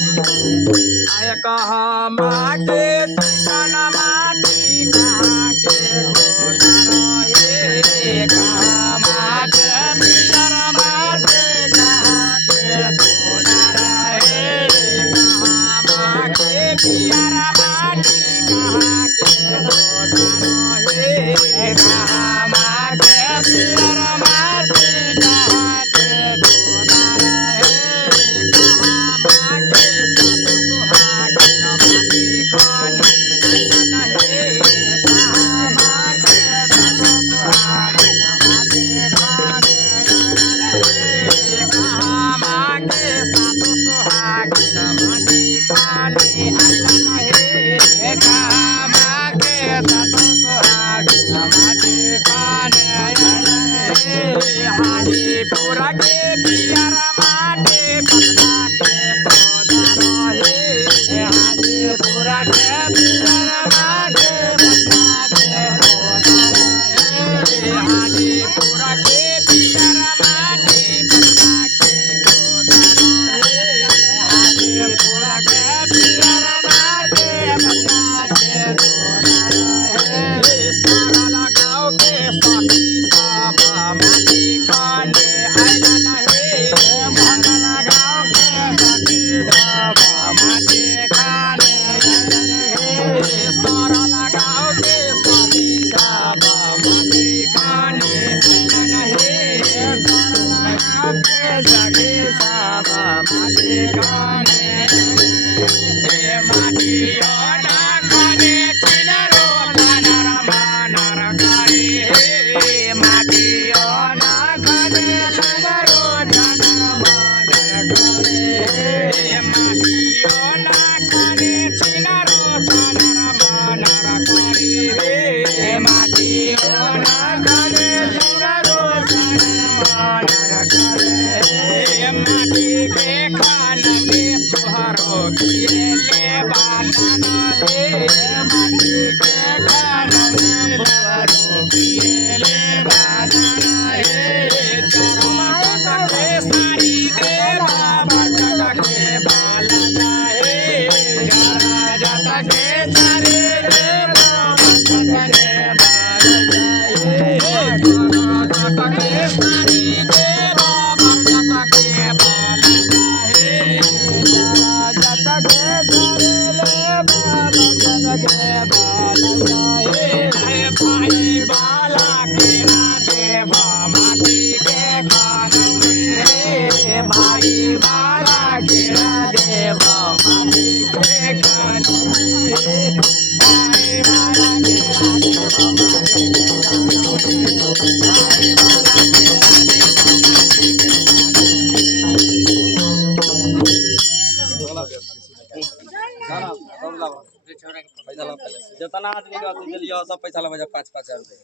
आय कहा माटे ठिकाना माटी कहा के गोदारा हे कहा माटे पियर माटे कहा के गोदारा हे कहा माटे पियर माटी कहा के गोदारा हे कहा माटे पियर माटी कहा के गोदारा हे कहा माटे पूरा के पियरा माटे पतना के पौधा रहे हाथी पूरा के पियरा माटे पतना के पौधा रहे हाथी पूरा के पियरा माटे पतना के पौधा रहे हाथी पूरा के पियरा माटे पतना के पौधा रहे सारा लगाओ के सखी सब माटी काने आइला नहीं मन लगाओ के सखी सब माटी काने आइला नहीं सारा लगाओ के सखी सब माटी काने आइला नहीं सारा लगाओ के सखी सब माटी काने माटी ओना काने चिनरो नानर मानर करे माटी ओना काने चिनरो नानर मानर करे माटी ओना काने चिनरो नानर मानर करे माटी ओना काने चिनरो नानर मानर करे माटी के खानने तुहरो किएले बादाना रे माटी के खानने तुहरो किएले बादाना रे जरा के सारी दे बाबा के बालना हे जरा जाता के सारी दे बाबा के बालना हे जरा जाता के सारी दे बाबा के बालना हे जरा जाता के सारी ले बाबा के बालना हे भाई बाला के ना देव माटी के कानून रे भाई बाला के ना देव माटी के कानून रे भाई बाला के ना देव माटी के कानून भाई बाला के ना देव माटी के जितना आदमी का दिलियो सब पैसा लगे 5-5 हजार रुपये।